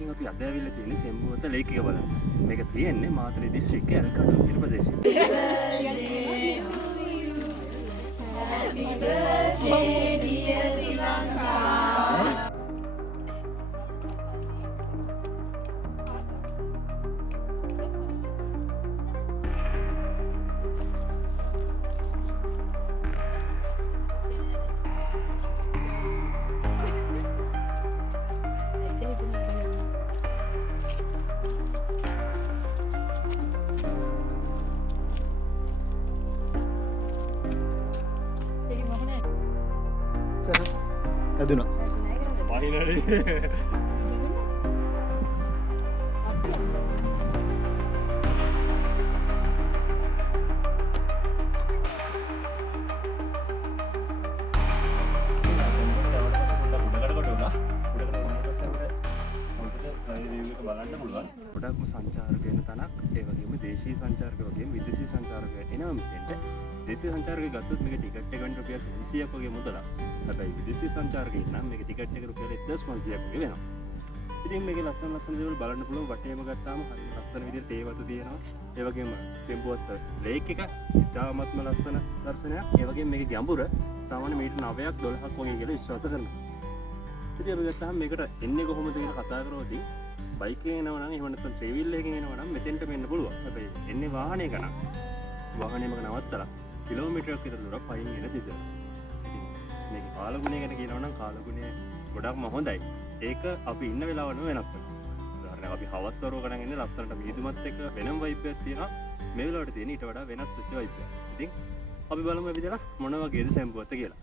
ඉතින් අපි අද ඇවිල්ලා තියෙන්නේ සෙම්බුවත ලේක් එක බලන්න. මේක තියෙන්නේ මාතලේ දිස්ත්‍රික්කයේ ඇල්කඩුව කියන ප්‍රදේශයේ. Happy birthday dear Tilanka. ඇදුණා. පහිනනේ. ගොඩක්ම සංචාරක එන තැනක්, ඒ වගේම දේශීය සංචාරක වගේම විදේශීය සංචාරක එනවා මෙතෙන්ට. දේශීය සංචාරක ගත්තොත් මේක ටිකට් එක ගන්න රුපියල් 200ක් වගේ මුදලක්. හැබැයි විදේශීය සංචාරකයන් නම් මේක ටිකට් එක රුපියල් 1500ක් වගේ වෙනවා. ඉතින් මේකේ ලස්සන දේවල් බලන්න පුළුවන්. වටේම ගත්තාම හරි ලස්සන විදිහට ඒ වතු තියෙනවා. ඒ වගේම සෙම්බුවත් ලේක් එක ඉතාමත්ම ලස්සන දර්ශනයක්. ඒ වගේම මේකේ ගැඹුර සාමාන්‍ය මීටර් 9ක් 12ක් වගේ කියලා විශ්වාස කරනවා. ඉතින් අපි ගත්තාම මේකට එන්නේ කොහොමද කියලා කතා කරොත් බයික් එකේ එනවා නම් එහෙම නැත්නම් ත්‍රී වීල් එකකින් එනවා නම් මෙතෙන්ට මෙන්න පුළුවන්. හැබැයි එන්නේ වාහනයක නම් වාහනයමක නවත්තලා කිලෝමීටරයක් විතර දුරක් පයින් එන සිද්ධ වෙනවා. ඉතින් මේක කාලගුණය ගැන කියනවා නම් කාලගුණය ගොඩක්ම හොඳයි. ඒක අපි ඉන්න වෙලාවම වෙනස් වෙනවා. උදාහරණයක් අපි හවස් වරුව ගණන් ඉන්නේ ලස්සනට මීදුමත් එක්ක වෙනම වයිබ් එකක් තියෙනවා. මේ වෙලාවට තියෙන ඊට වඩා වෙනස් වෙච්ච වයිබ් එකක්. ඉතින් අපි බලමු මේ විදිහට මොන වගේද සෙම්බුවත කියලා.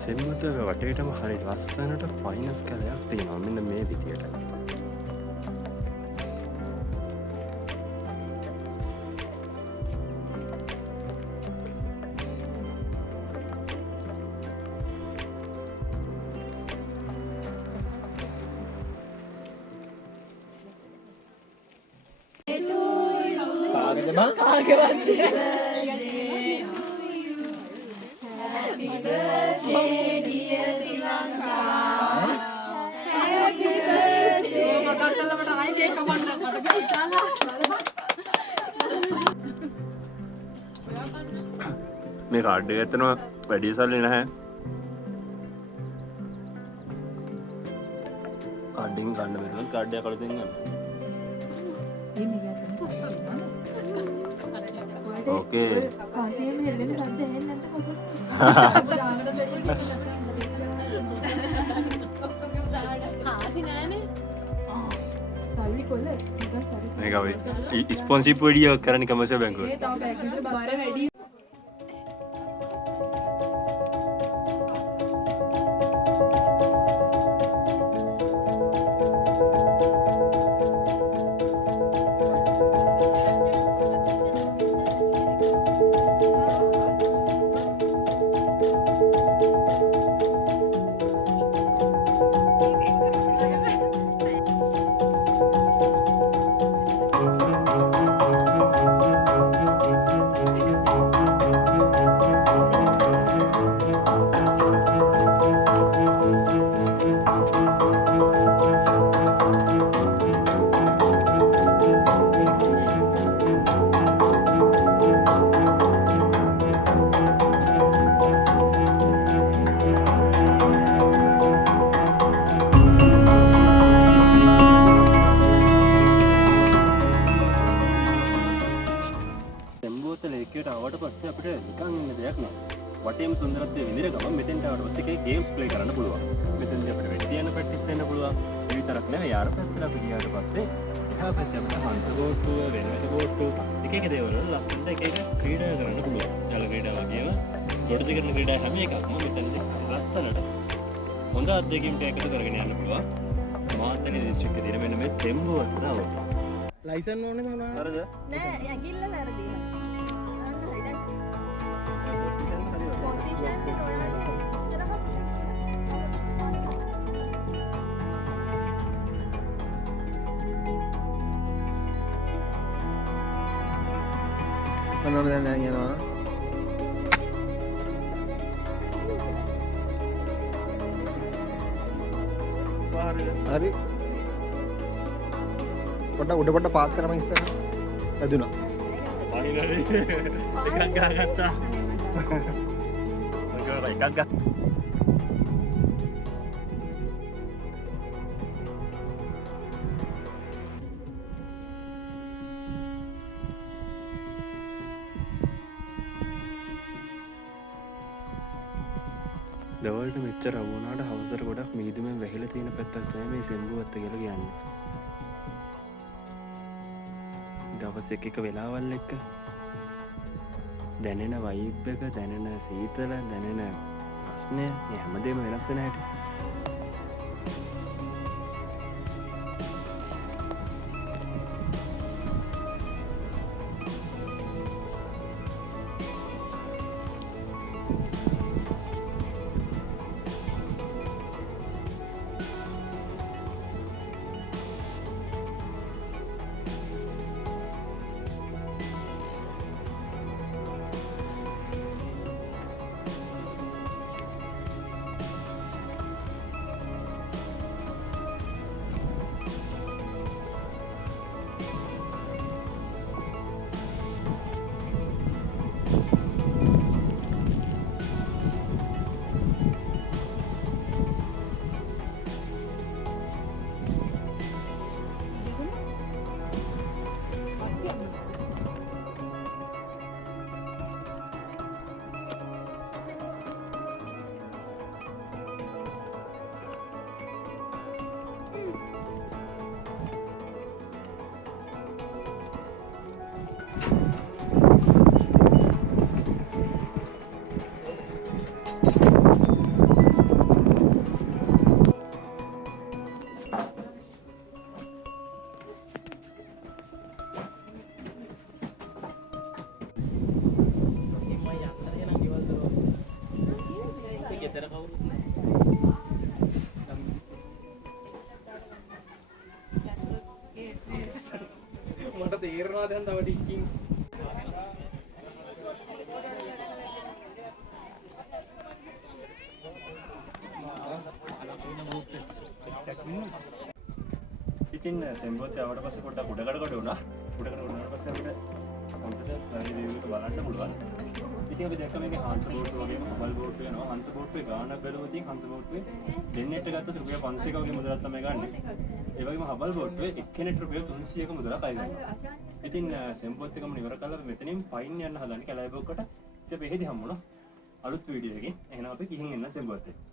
සෙම්බුවත වටේටම හරි ලස්සනට ෆයිනස් කැලයක් තියෙනවා. මෙන්න මේ විදියට. කාගේද බං? මේ කාඩ් එක ඇත්තටම වැඩි සල්ලි නැහැ. කාඩ් එකෙන් ගන්න බැරි නම් කාඩ් එක අලුතෙන් ගන්න. ඕකේ. කාසියම හෙල්ලෙන සද්ද ඇහෙන්නේ නැද්ද මොකද? කාසි නෑනේ. සල්ලි කොල්ල නිකන් සරි. මේක අපි ස්පොන්සර්ෂිප් වීඩියෝ කරන්නේ කමර්ෂල් බැංකුවට. ඒ තව බෑග් එකට බර වැඩි. වටේම සුන්දරත්වය විඳින ගමන් මෙතෙන්ට ආවට පස්සේ එකේ ගේම්ස් ප්ලේ කරන්න පුළුවන්. මෙතෙන්දී අපිට වෙඩි තියන ප්‍රැක්ටිස් වෙන්න පුළුවන්. ඒ විතරක් නෙවෙයි යාර පැත්තට අපි ගියාට පස්සේ එහා පැත්තේ අපිට හංස බෝට්ටුව, වෙනවෙන බෝට්ටුව, එක එක දේවල් වල ලස්සනට එක එක ක්‍රීඩා කරන්න පුළුවන්. ජල ක්‍රීඩා වගේම රොඩි කරන ක්‍රීඩා හැම එකක්ම මෙතනදී ලස්සනට හොඳ අත්දැකීම්ට එකතු කරගෙන යන්න පුළුවන්. මාතලේ දිස්ත්‍රික්කයේ තියෙන මෙන්න මේ සෙම්බුවත් දාව. ලයිසන් ඕනේ මොනවා? හරිද? නෑ ඇඟිල්ල වැරදිලා. මොනවද දැන් යනවා? හරි. පොඩ්ඩක් උඩ පොඩ්ඩක් පාත් කරම ඉස්සර. වැදුනා. හරි හරි. එකක් ගහගත්තා. එකක් ගහ. දවල්ට මෙච්චර වුණාට හවසට ගොඩක් මීදුමෙන් වැහිලා තියෙන පැත්තක් තමයි මේ සෙම්බුවත්ත කියලා කියන්නේ. දවස් එක වෙලාවල් එක්ක දැනෙන වයිබ් එක, දැනෙන සීතල, දැනෙන ප්‍රශ්නය හැමදේම වෙනස් වෙන හැටි. දැන් තව ටිකකින් ඉතින් සෙම්බෝත් යවට පස්සේ පොඩ්ඩක් උඩකට වුණා. උඩකට වුණාට පස්සේ අපිට කොම්පියුටර් රිවිව් එක බලන්න පුළුවන්. ඉතින් අපි දැක්ක මේකේ හංස බෝට්ටුව වගේම හබල් බෝට්ටුව වෙනවා. හංස බෝට්ටුවේ ගාණක් බැලුවොත් ඉතින් හංස බෝට්ටුවේ දෙන්නෙක්ට ගත්තොත් රුපියල් 500ක වගේ මුදලක් තමයි ගන්නෙ. ඒ වගේම හබල් බෝට්ටුවේ එක්කෙනෙක්ට රුපියල් 300ක මුදලක් අය ගන්නවා. ඉතින් සෙම්බෝත් එකම ඉවර කරලා අපි මෙතනින් පයින් යන්න හදන්නේ කැලෑබෝක්කට. ඉතින් අපි එහෙදි හම්බුණා අලුත් වීඩියෝ එකකින්. එහෙනම් අපි ගිහින් එන්න සෙම්බෝත් එක්ක.